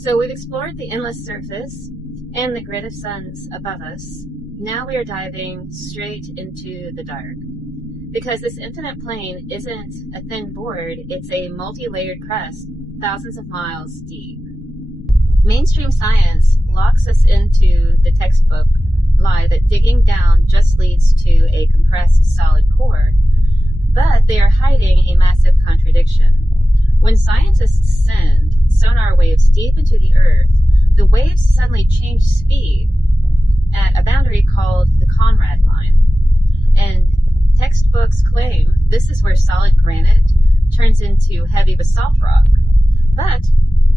So we've explored the endless surface and the grid of suns above us. Now we are diving straight into the dark. Because this infinite plane isn't a thin board, it's a multi-layered crust, thousands of miles deep. Mainstream science locks us into the textbook lie that digging down just leads to a compressed solid core, but they are hiding a massive contradiction. When scientists send sonar waves deep into the Earth, the waves suddenly change speed at a boundary called the Conrad line. And textbooks claim this is where solid granite turns into heavy basalt rock. But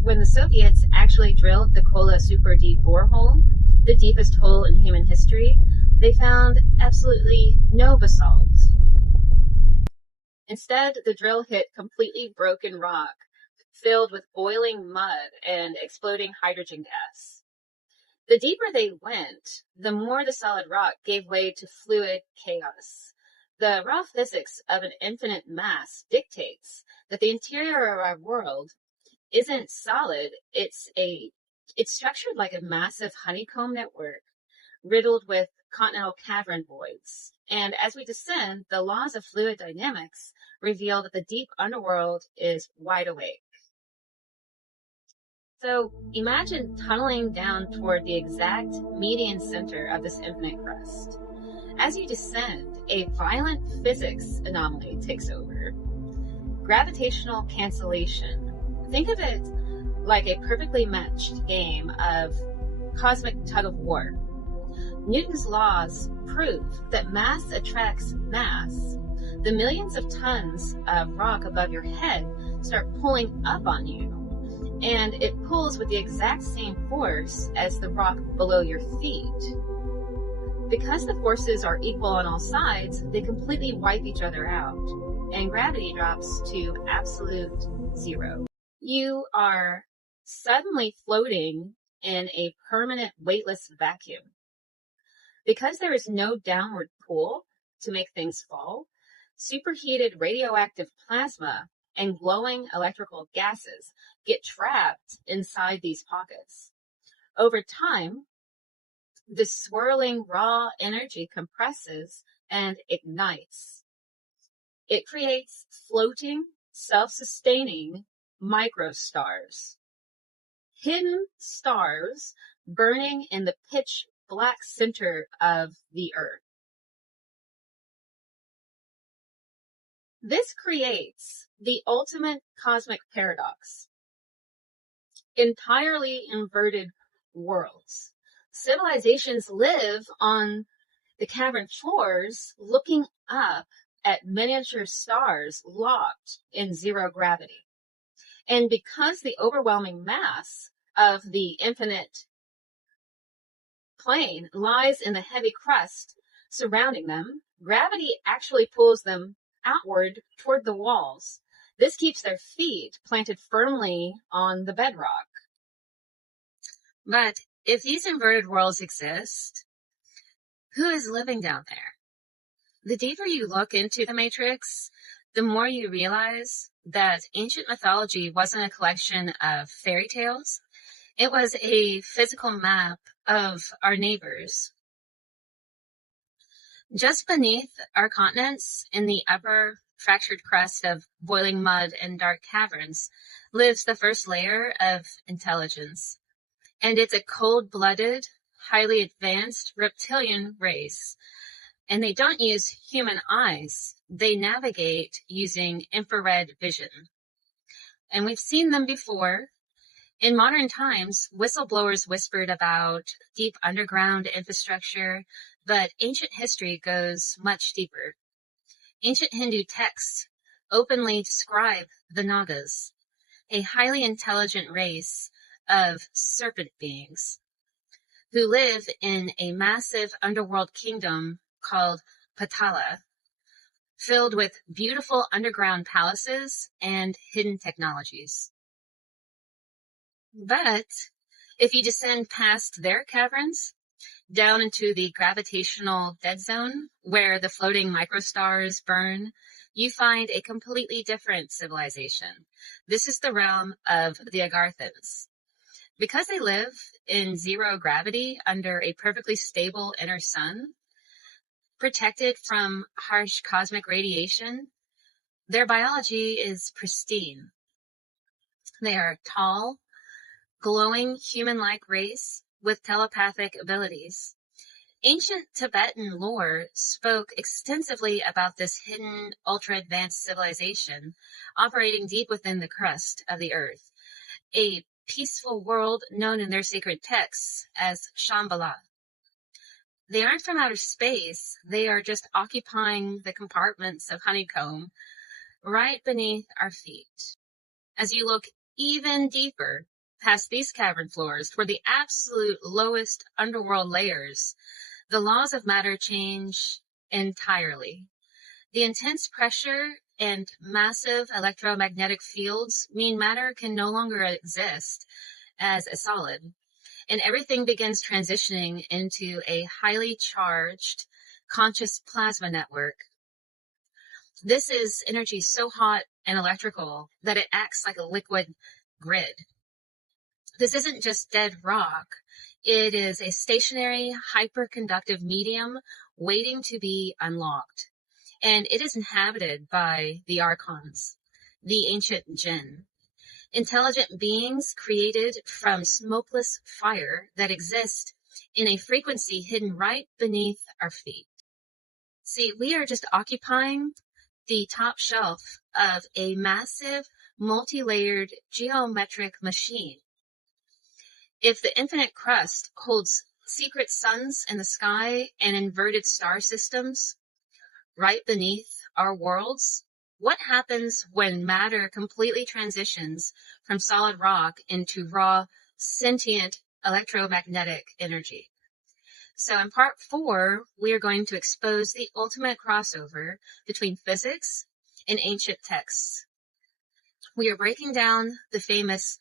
when the Soviets actually drilled the Kola super deep borehole, the deepest hole in human history, they found absolutely no basalt. Instead, the drill hit completely broken rock, filled with boiling mud and exploding hydrogen gas. The deeper they went, the more the solid rock gave way to fluid chaos. The raw physics of an infinite mass dictates that the interior of our world isn't solid, it's structured like a massive honeycomb network, riddled with continental cavern voids. And as we descend, the laws of fluid dynamics reveal that the deep underworld is wide awake. So imagine tunneling down toward the exact median center of this infinite crust. As you descend, a violent physics anomaly takes over. Gravitational cancellation. Think of it like a perfectly matched game of cosmic tug-of-war. Newton's laws prove that mass attracts mass. The millions of tons of rock above your head start pulling up on you, and it pulls with the exact same force as the rock below your feet. Because the forces are equal on all sides, they completely wipe each other out, and gravity drops to absolute zero. You are suddenly floating in a permanent weightless vacuum. Because there is no downward pull to make things fall, superheated radioactive plasma and glowing electrical gases get trapped inside these pockets. Over time, the swirling raw energy compresses and ignites. It creates floating, self-sustaining microstars. Hidden stars burning in the pitch black center of the Earth. This creates the ultimate cosmic paradox. Entirely inverted worlds. Civilizations live on the cavern floors looking up at miniature stars locked in zero gravity. And because the overwhelming mass of the infinite plane lies in the heavy crust surrounding them, gravity actually pulls them outward toward the walls. This keeps their feet planted firmly on the bedrock. But if these inverted worlds exist, who is living down there? The deeper you look into the matrix, the more you realize that ancient mythology wasn't a collection of fairy tales. It was a physical map of our neighbors. Just beneath our continents, in the upper fractured crust of boiling mud and dark caverns, lives the first layer of intelligence. And it's a cold-blooded, highly advanced reptilian race. And they don't use human eyes. They navigate using infrared vision. And we've seen them before. In modern times, whistleblowers whispered about deep underground infrastructure, but ancient history goes much deeper. Ancient Hindu texts openly describe the Nagas, a highly intelligent race of serpent beings who live in a massive underworld kingdom called Patala, filled with beautiful underground palaces and hidden technologies. But if you descend past their caverns, down into the gravitational dead zone, where the floating microstars burn, you find a completely different civilization. This is the realm of the Agarthans. Because they live in zero gravity under a perfectly stable inner sun, protected from harsh cosmic radiation, their biology is pristine. They are tall, glowing human-like race with telepathic abilities. Ancient Tibetan lore spoke extensively about this hidden, ultra-advanced civilization operating deep within the crust of the earth, a peaceful world known in their sacred texts as Shambhala. They aren't from outer space, they are just occupying the compartments of honeycomb right beneath our feet. As you look even deeper past these cavern floors toward the absolute lowest underworld layers, the laws of matter change entirely. The intense pressure and massive electromagnetic fields mean matter can no longer exist as a solid, and everything begins transitioning into a highly charged, conscious plasma network. This is energy so hot and electrical that it acts like a liquid grid. This isn't just dead rock. It is a stationary, hyperconductive medium waiting to be unlocked. And it is inhabited by the Archons, the ancient jinn, intelligent beings created from smokeless fire that exist in a frequency hidden right beneath our feet. See, we are just occupying the top shelf of a massive, multi-layered geometric machine. If the infinite crust holds secret suns in the sky and inverted star systems right beneath our worlds, what happens when matter completely transitions from solid rock into raw, sentient electromagnetic energy? So in part 4, we are going to expose the ultimate crossover between physics and ancient texts. We are breaking down the famous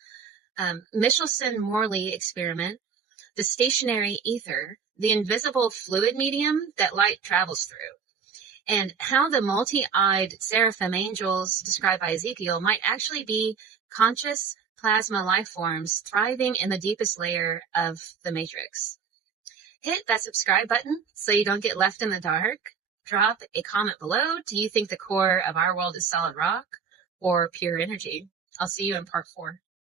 Michelson-Morley experiment, the stationary ether, the invisible fluid medium that light travels through, and how the multi-eyed seraphim angels described by Ezekiel might actually be conscious plasma life forms thriving in the deepest layer of the matrix. Hit that subscribe button so you don't get left in the dark. Drop a comment below. Do you think the core of our world is solid rock or pure energy? I'll see you in part 4.